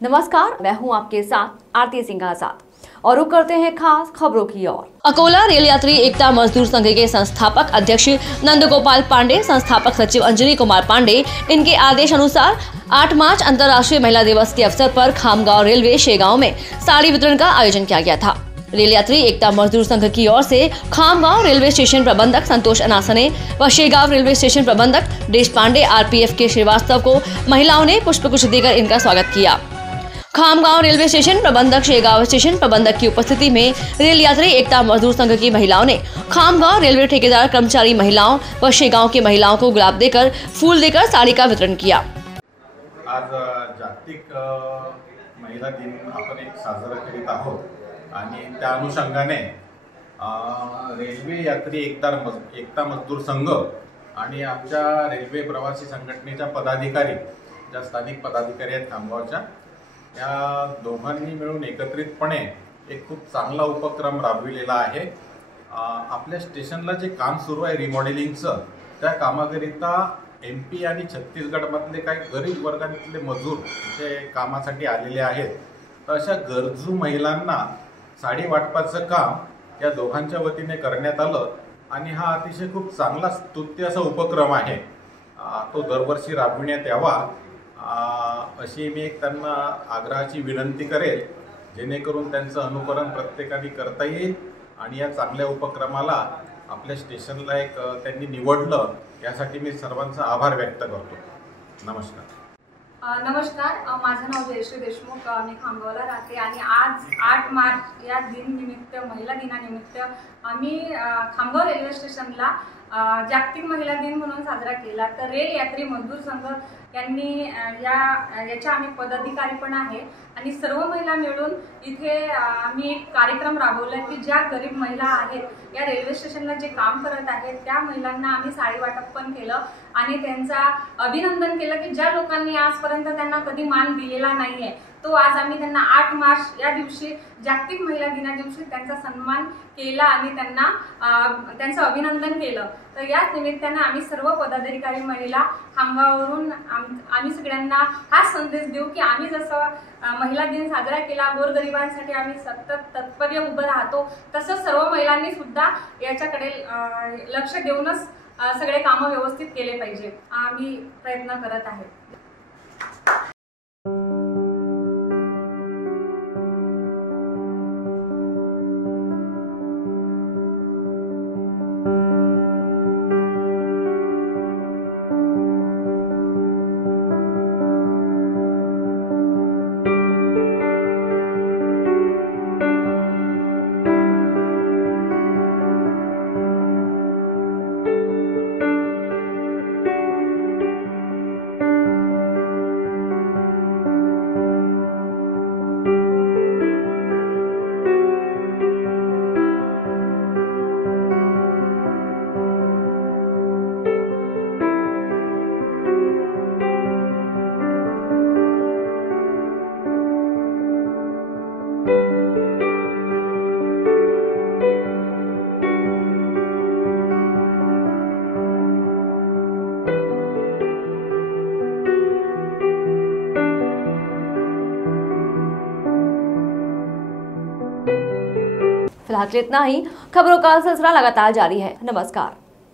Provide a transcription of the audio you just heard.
नमस्कार, मैं हूं आपके साथ आरती सिंह आजाद और रुक करते हैं खास खबरों की ओर। अकोला रेल यात्री एकता मजदूर संघ के संस्थापक अध्यक्ष नंदगोपाल पांडे, संस्थापक सचिव अंजनी कुमार पांडे, इनके आदेश अनुसार 8 मार्च अंतर्राष्ट्रीय महिला दिवस के अवसर पर खामगांव रेलवे शेगांव में साड़ी वितरण का आयोजन किया गया था। रेल यात्री एकता मजदूर संघ की ओर से खामगांव रेलवे स्टेशन प्रबंधक संतोष अनासने व शेगांव रेलवे स्टेशन प्रबंधक देश पांडे, आरपीएफ के श्रीवास्तव को महिलाओं ने पुष्पगुच्छ देकर इनका स्वागत किया। खामगांव रेलवे स्टेशन प्रबंधक, शेगांव स्टेशन प्रबंधक की उपस्थिति में रेल यात्री एकता मजदूर संघ की महिलाओं ने खामगांव रेलवे ठेकेदार, कर्मचारी महिलाओं व शेगांव की महिलाओं को गुलाब देकर, फूल देकर साड़ी का वितरण किया। आज जागतिक महिला दिन आपण एक साजरा करीत आहोत आणि त्या अनुषंगाने रेल्वे यात्री एकता मजदूर संघ आणि आमच्या रेल्वे प्रवासी संघटनेच्या पदाधिकारी, ज्या स्थानिक पदाधिकारी आहेत खामगावच्या, या दोघांनी मिळून एकत्रितपणे एक खूप चांगला उपक्रम राबविलेला आहे। आपल्या स्टेशनला जे काम सुरू आहे रिमॉडेलिंगचं, त्या कामाकरिता MP आणि छत्तीसगडमधले काही गरीब वर्गातले मजूर इथे कामासाठी आलेले आहेत। तर अशा गरजू महिलांना साडी वाटपाचं काम या दोघांच्या वतीने करण्यात आलं आणि हा अतिशय खूप चांगला स्तुत्य असा उपक्रम आहे। तो दरवर्षी राबविण्यात यावा अशी मी एक त्यांना आग्रहाची विनंती करेल, जेणेकरून त्यांचं अनुकरण प्रत्येकाने करता येईल आणि या चांगल्या उपक्रमाला आपल्या स्टेशनला एक त्यांनी निवडलं, यासाठी मी सर्वांचा आभार व्यक्त करतो। नमस्कार। नमस्कार, माझं नाव जयश्री देशमुख, मी खामगावला राहते आणि आज 8 मार्च या दिननिमित्त, महिला दिनानिमित्त आम्ही खामगाव रेल्वे स्टेशनला जागतिक महिला दिन म्हणून साजरा केला। तर रेल यात्री मजदूर संघ यांनी याच्या आम्ही पदाधिकारी पण आहे आणि सर्व महिला मिळून इथे आम्ही एक कार्यक्रम राबवला की ज्या गरीब महिला आहेत या रेल्वे स्टेशनला जे काम करत आहेत त्या महिलांना आम्ही साडी वाटप पण केलं आणि त्यांचा अभिनंदन केलं की ज्या लोकांनी आजपर्यंत त्यांना कधी मान दिलेला नाहीये, तो आज आम्ही त्यांना 8 मार्च या दिवशी जागतिक महिला दिना दिवशी त्यांचा सन्मान केला आणि त्यांना त्यांचं अभिनंदन केलं। तर याच निमित्ताने आम्ही सर्व पदाधिकारी महिला खामगाववरून आम्ही सगळ्यांना हा संदेश देऊ की आम्ही जसं महिला दिन साजरा केला, गोरगरिबांसाठी आम्ही सतत तत्पर उभं राहतो, तसंच सर्व महिलांनी सुद्धा याच्याकडे लक्ष देऊनच सगळे कामं व्यवस्थित केले पाहिजे। आम्ही प्रयत्न करत आहे। फिलहाल इतना ही। खबरों का सिलसिला लगातार जारी है। नमस्कार।